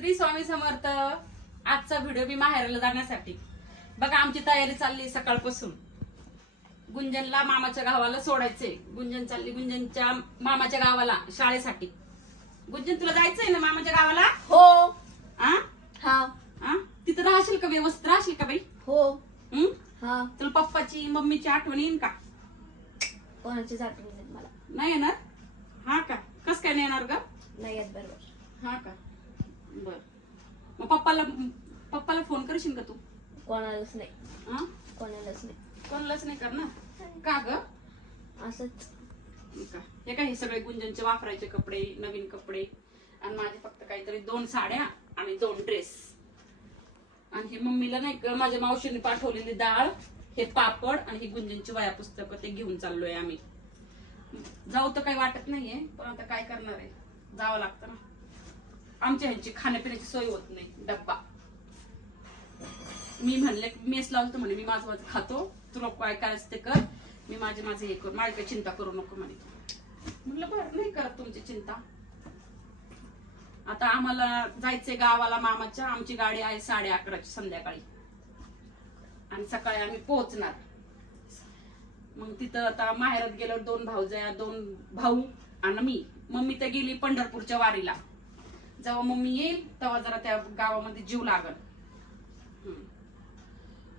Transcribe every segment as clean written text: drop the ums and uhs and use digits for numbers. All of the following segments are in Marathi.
श्री स्वामी समर्थ. आजचा व्हिडिओ मी माहेराला जाण्यासाठी. बघा आमची तयारी चालली सकाळपासून. गुंजनला मामाच्या गावाला सोडायचंय. गुंजन चालली गुंजनच्या मामाच्या गावाला शाळेसाठी. गुंजन तुला जायचंय ना मामाच्या गावाला? हो. हा तिथं राहशील का? व्यवस्थित राहशील का बाई? हो. हा तुला पप्पाची मम्मीची आठवण येईन का? कोणाचीच आठवण नाही मला. नाही येणार? हा का? कस काय नाही येणार ग? नाही येत बरोबर. हा का? बर. मग पप्पाला फोन करशील का तू? कोणालाच नाही. हा कोणालाच नाही. कोणालाच नाही करणार का ग? असंच का? हे काय हे सगळे गुंजनचे वापरायचे कपडे, नवीन कपडे, आणि माझे फक्त काहीतरी 2 साड्या आणि 2 ड्रेस. आणि हे मम्मीला नाही का माझ्या मावशीने पाठवलेली डाळ, हे पापड आणि ही गुंजनची वह्या पुस्तकं ते घेऊन चाललोय आम्ही. जाऊ तर काही वाटत नाहीये, पण आता काय करणार आहे, जावं लागतं ना. आमच्या ह्यांची खाण्यापिण्याची सोय होत नाही. डब्बा मी म्हणले मेस लावतो म्हणे, मी माझं खातो, तुला काय करायचं ते कर, मी माझे हे कर, माझी काही चिंता करू नको म्हणे. म्हटलं बरं नाही करत तुमची चिंता. आता आम्हाला जायचंय गावाला मामाच्या. आमची गाडी आहे 11:30 संध्याकाळी आणि सकाळी आम्ही पोहोचणार. मग तिथं आता माहेरात गेल्यावर 2 भाऊजया, 2 भाऊ आणि मी. मम्मी तर गेली पंढरपूरच्या वारीला. जेव्हा मम्मी येईल तेव्हा जरा त्या गावामध्ये जीव लागल.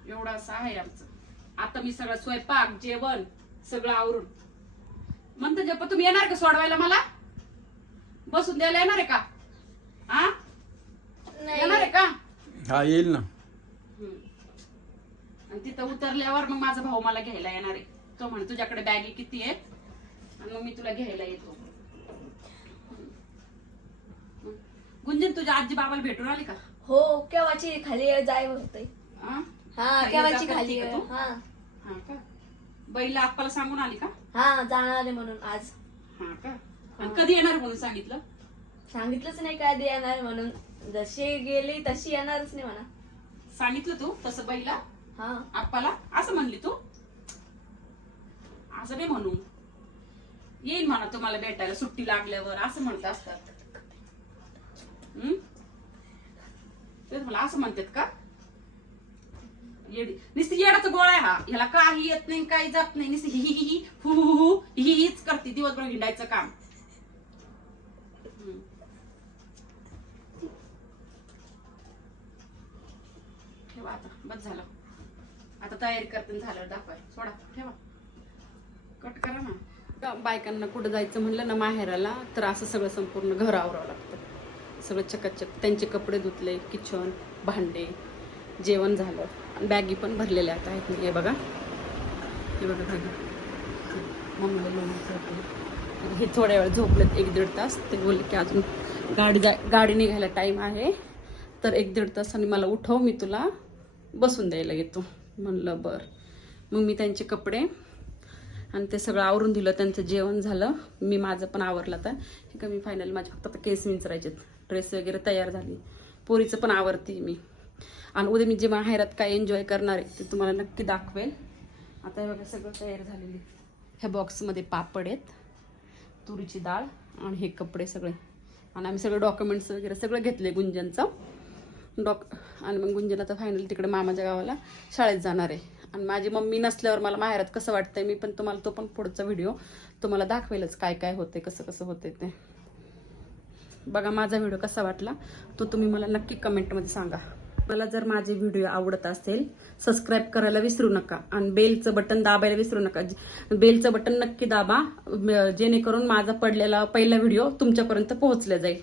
एवढं असं आहे आमचं. आता मी सगळं स्वयंपाक जेवण सगळं आवरून म्हणते. जप तुम्ही येणार का सोडवायला? मला बसून द्यायला येणार आहे का? हा येणार आहे का? हा येईल ना. आणि तिथं उतरल्यावर मग माझा भाऊ मला घ्यायला येणार आहे. तो म्हणे तुझ्याकडे बॅगी किती आहेत आणि मग मी तुला घ्यायला येतो. गुंजन तुझ्या आजी बाबाला भेटून आली का? हो. केव्हाची खाली जाय होते. हा केव्हाची खाली. का तू? हा हा का? बैला आप्पाला सांगून आली का? हा जाणार आहे म्हणून आज. हा का? आणि कधी येणार म्हणून सांगितलं? सांगितलंच नाही कधी येणार म्हणून. जशी गेली तशी येणारच नाही म्हणा. सांगितलं तू तसं बैला हा आप्पाला? असं म्हणली तू? असं नाही म्हणू. येईन म्हणा तुम्हाला भेटायला सुट्टी लागल्यावर, असं म्हणत असतात. तेच मला असं म्हणतात का? येडी नुसती येडाचा गोळा आहे हा. ह्याला काही येत नाही, काही जात नाही. नुसती ही ही he who who who he हीच करते दिवसभर हिंडायचं काम. ठेवा आता, बस झालं. आता तयारी करते झालं दाखवाय. सोडा ठेवा, कट करा ना. बायकांना कुठं जायचं म्हणलं ना माहेराला, तर असं सगळं संपूर्ण घर आवरावं लागतं. सगळं चकाचक. त्यांचे कपडे धुतले, किचन, भांडे, जेवण झालं, बॅगी पण भरलेल्या आहेत. हे बघा, हे बघा बॅगी. मम्मीला लोणचं. हे थोड्या वेळ झोपलेत 1-1.5 तास. ते बोलले की अजून गाडी निघायला टाईम आहे, तर 1-1.5 तासांनी मला उठव, मी तुला बसून द्यायला येतो. म्हणलं बरं. मग मी त्यांचे कपडे आणि ते सगळं आवरून दिलं. त्यांचं जेवण झालं, मी माझं पण आवरलं. आता हे का मी फायनली माझे फक्त केस विंचरायचे, ड्रेस वगैरे तयार झाली. पोरीचं पण आवरते मी. आणि उद्या मी जे माहेरात काय एन्जॉय करणार आहे ते तुम्हाला नक्की दाखवेल. आता हे बघा सगळं तयार झालेली. ह्या बॉक्समध्ये पापड आहेत, तुरीची डाळ आणि हे कपडे सगळे. आणि आम्ही सगळे डॉक्युमेंट्स वगैरे सगळं घेतले गुंजनचं. आणि मग गुंजन आता फायनली तिकडे मामाच्या गावाला शाळेत जाणार आहे. आणि माझी मम्मी नसल्यावर मला माहेरात कसं वाटतंय मी पण तुम्हाला तो पण पुढचा व्हिडिओ तुम्हाला दाखवेलच, काय काय होते, कसं कसं होते ते. बघा माझा व्हिडिओ कसा वाटला तो तुम्ही मला नक्की कमेंटमध्ये सांगा. मला जर माझे व्हिडिओ आवडत असेल सबस्क्राईब करायला विसरू नका आणि बेलचं बटन दाबायला विसरू नका. बेलचं बटन नक्की दाबा, जेणेकरून माझा पडलेला पहिला व्हिडिओ तुमच्यापर्यंत पोहोचला जाईल.